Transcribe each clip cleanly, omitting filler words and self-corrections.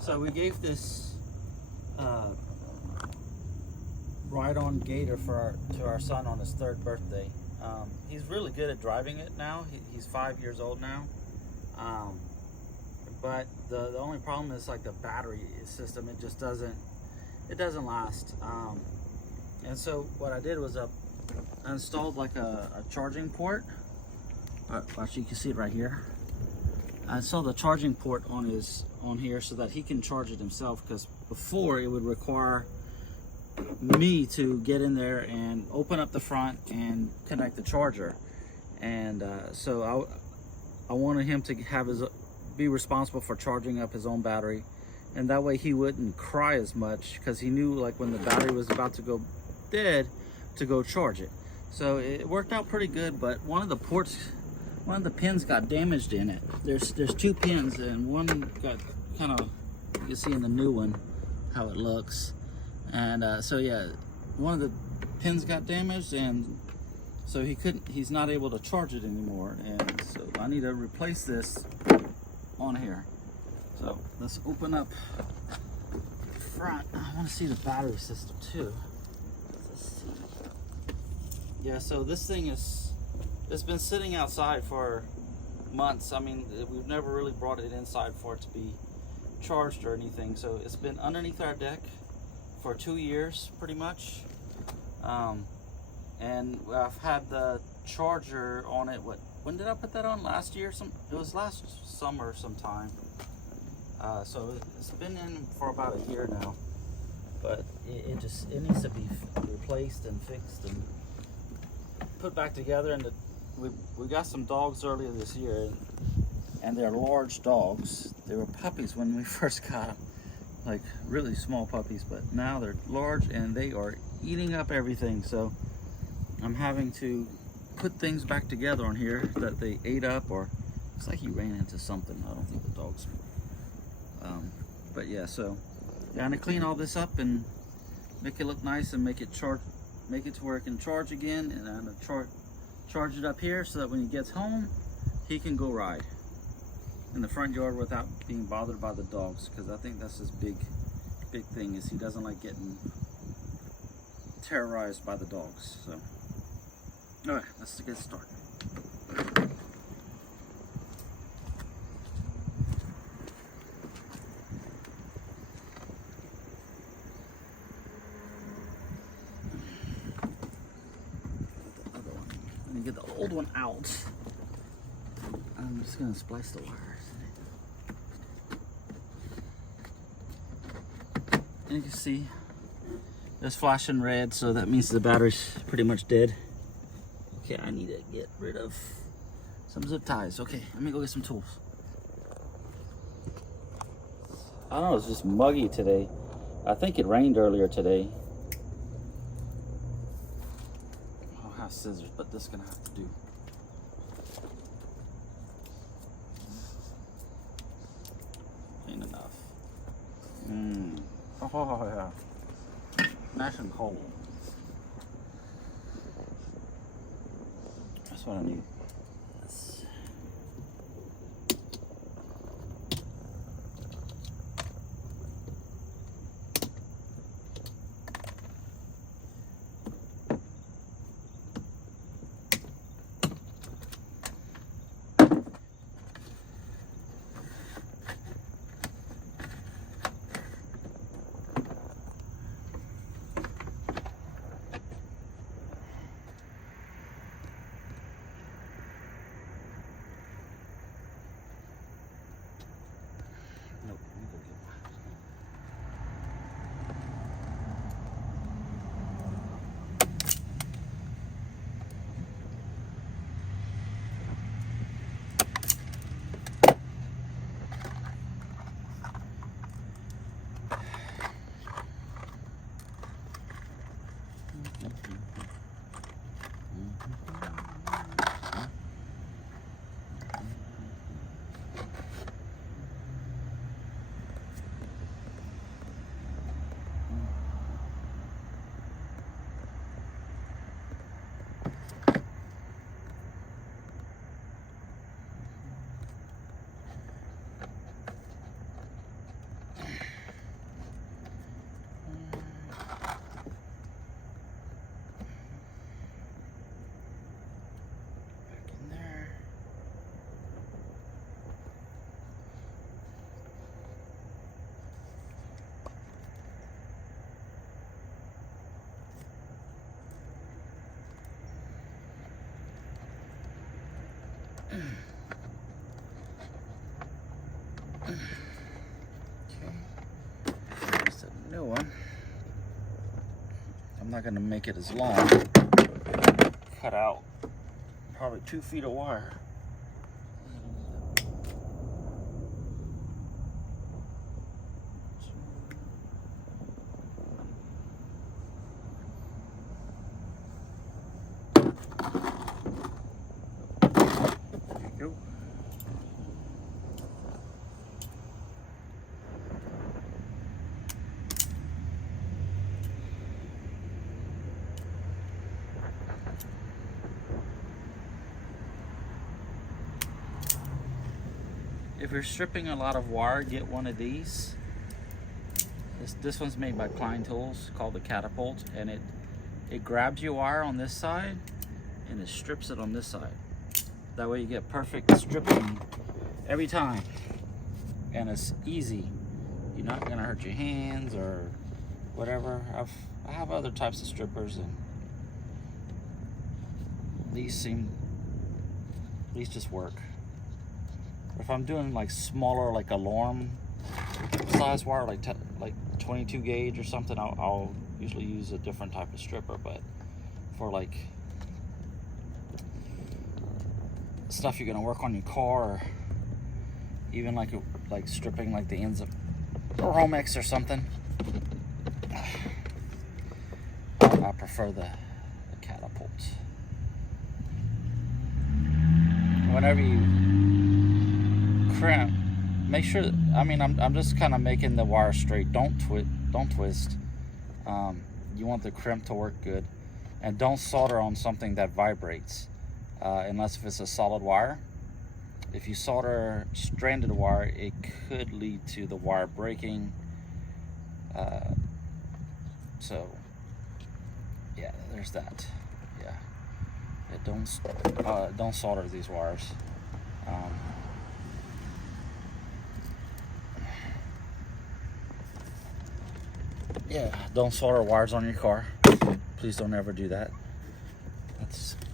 So we gave this ride-on Gator to our son on his 3rd birthday. He's really good at driving it now. He's 5 years old now. But the only problem is like the battery system. It just doesn't last. And so what I did was I installed like a charging port. Actually, you can see it right here. I installed a charging port on here so that he can charge it himself, because before it would require me to get in there and open up the front and connect the charger. And so I wanted him to be responsible for charging up his own battery, and that way he wouldn't cry as much, because he knew like when the battery was about to go dead to go charge it. So it worked out pretty good, but one of the pins got damaged in it. There's 2 pins, and one got kind of, you can see in the new one how it looks. And so yeah, one of the pins got damaged, and so he's not able to charge it anymore. And so I need to replace this on here. So let's open up the front. I want to see the battery system too. Let's see. Yeah, so this thing it's been sitting outside for months. I mean, we've never really brought it inside for it to be charged or anything. So it's been underneath our deck for 2 years, pretty much. And I've had the charger on it. When did I put that on? Last year? It was last summer sometime. So it's been in for about a year now. But it needs to be replaced and fixed and put back together. And we got some dogs earlier this year, and they're large dogs. They were puppies when we first got them, like really small puppies, but now they're large and they are eating up everything. So I'm having to put things back together on here that they ate up, or it's like he ran into something. I don't think the dogs. But yeah, so yeah, I'm gonna clean all this up and make it look nice and make it to where it can charge again. And I'm gonna charge it up here so that when he gets home, he can go ride in the front yard without being bothered by the dogs, because I think that's his big thing, is he doesn't like getting terrorized by the dogs. So all right, let's get started. Let me get the old one out. I'm just gonna splice the wires. And you can see it's flashing red, so that means the battery's pretty much dead. Okay, I need to get rid of some zip ties. Okay, let me go get some tools. I don't know, it's just muggy today. I think it rained earlier today. I don't have scissors, but this is gonna have to do. Ain't enough. Oh yeah. Nice and cold. That's what I need. Here's a new one. I'm not gonna make it as long. Cut out probably 2 feet of wire. If you're stripping a lot of wire, get one of these. This one's made by Klein Tools, called the Catapult, and it grabs your wire on this side and it strips it on this side. That way you get perfect stripping every time, and it's easy. You're not gonna hurt your hands or whatever. I have other types of strippers, and these just work. If I'm doing like smaller, like alarm size wire, like 22 gauge or something, I'll usually use a different type of stripper. But for like stuff you're gonna work on your car, or even like stripping like the ends of a Romex or something, I prefer the Catapult. Whenever you crimp, make sure, I'm just kind of making the wire straight. Don't twist. You want the crimp to work good, and don't solder on something that vibrates, unless if it's a solid wire. If you solder stranded wire, it could lead to the wire breaking. So yeah, there's that. Yeah, don't solder these wires. Yeah, don't solder wires on your car. Please don't ever do that. That's okay.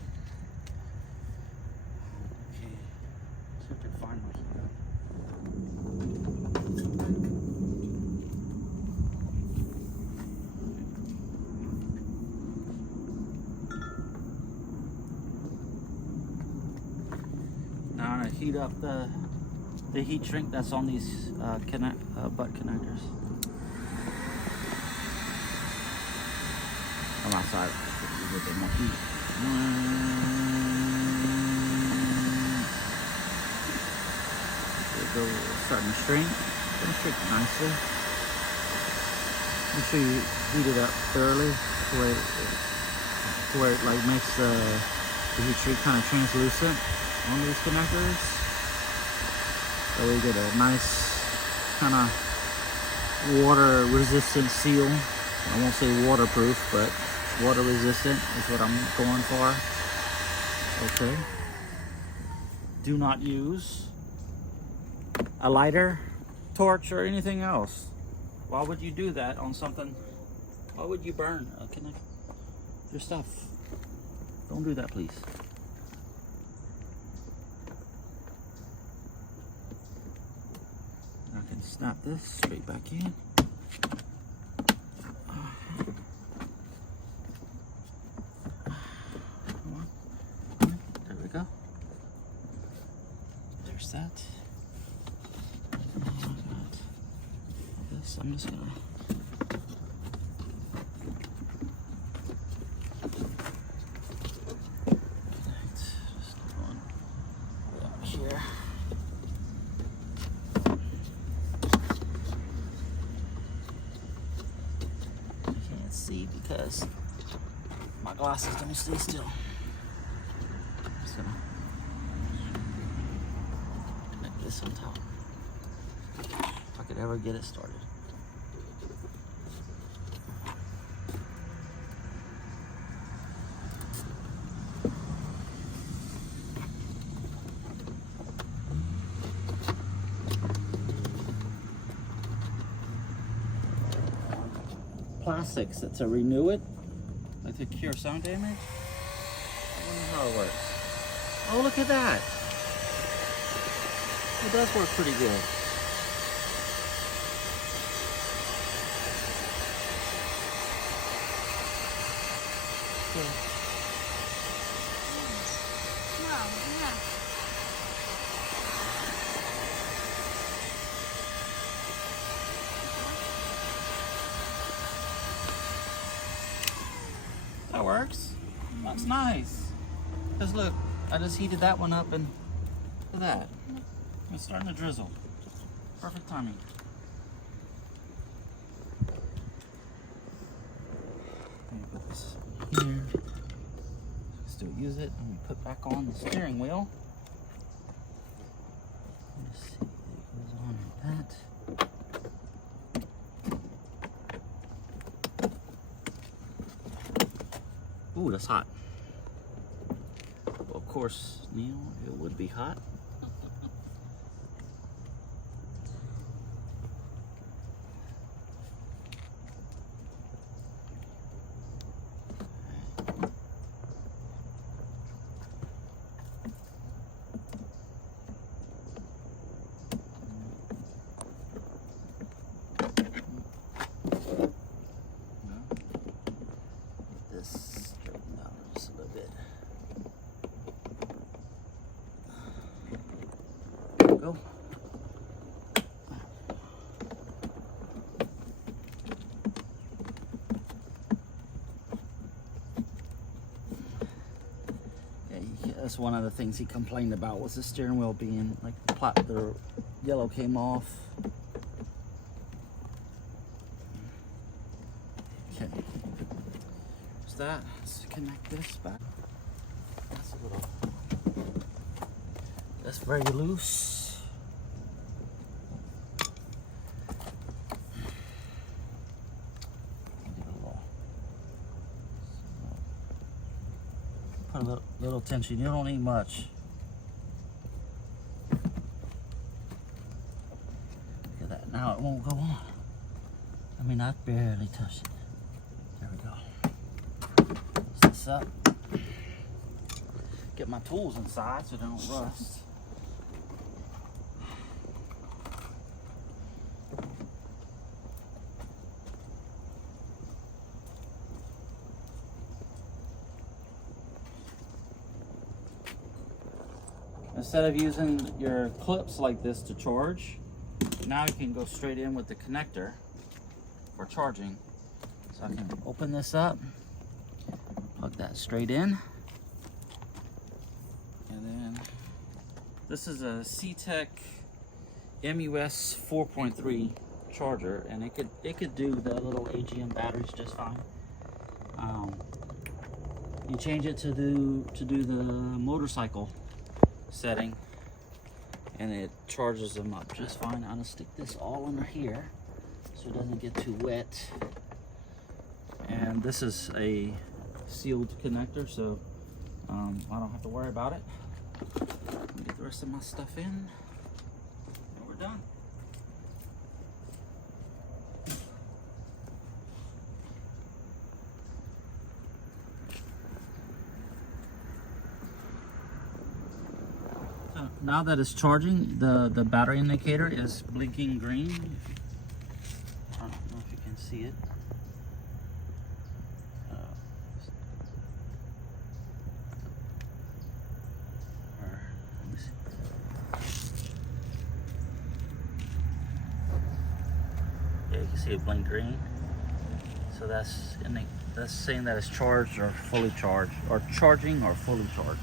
See if I can find one. Now I'm gonna heat up the heat shrink that's on these butt connectors. I'm outside with the monkey. There we go, starting to shrink. It's gonna shrink nicely. Make sure you heat it up thoroughly to where it like makes the heat shrink kind of translucent on these connectors. That way you get a nice kind of water resistant seal. I won't say waterproof, but water resistant is what I'm going for. Okay. Do not use a lighter, torch, or anything else. Why would you do that on something? Why would you burn your stuff? Don't do that, please. I can snap this straight back in. There's that. This, I'm just gonna just one up here. I can't see because my glasses don't stay still. So this on top, if I could ever get it started. Plastics, to renew it, like to cure sound damage. I wonder how it works. Oh, look at that. It does work pretty good. Wow, yeah. That works. That's nice. Because look, I just heated that one up and look at that. It's starting to drizzle. Perfect timing. Let me put this here. Still use it. Let me put back on the steering wheel. Let's see, it goes on like that. Ooh, that's hot. Well, of course, Neil, it would be hot. Straighten out just a little bit. There we go. Yeah, that's one of the things he complained about was the steering wheel being like the yellow came off. Okay. That. Let's connect this back. That's a little. That's very loose. Put a little tension. You don't need much. Look at that. Now it won't go on. I mean, I barely touched it. There we go. This up. Get my tools inside so they don't rust. Instead of using your clips like this to charge, now you can go straight in with the connector for charging. So I can open this up. Plug that straight in, and then this is a C-Tech MUS 4.3 charger, and it could do the little AGM batteries just fine. You change it to do the motorcycle setting, and it charges them up just fine. I'm gonna stick this all under here so it doesn't get too wet. And this is a sealed connector, so I don't have to worry about it. Let me get the rest of my stuff in, and we're done. So now that it's charging, the battery indicator is blinking green. I don't know if you can see it. Yeah, you can see it blink green. So that's saying that it's charged or fully charged, or charging or fully charged.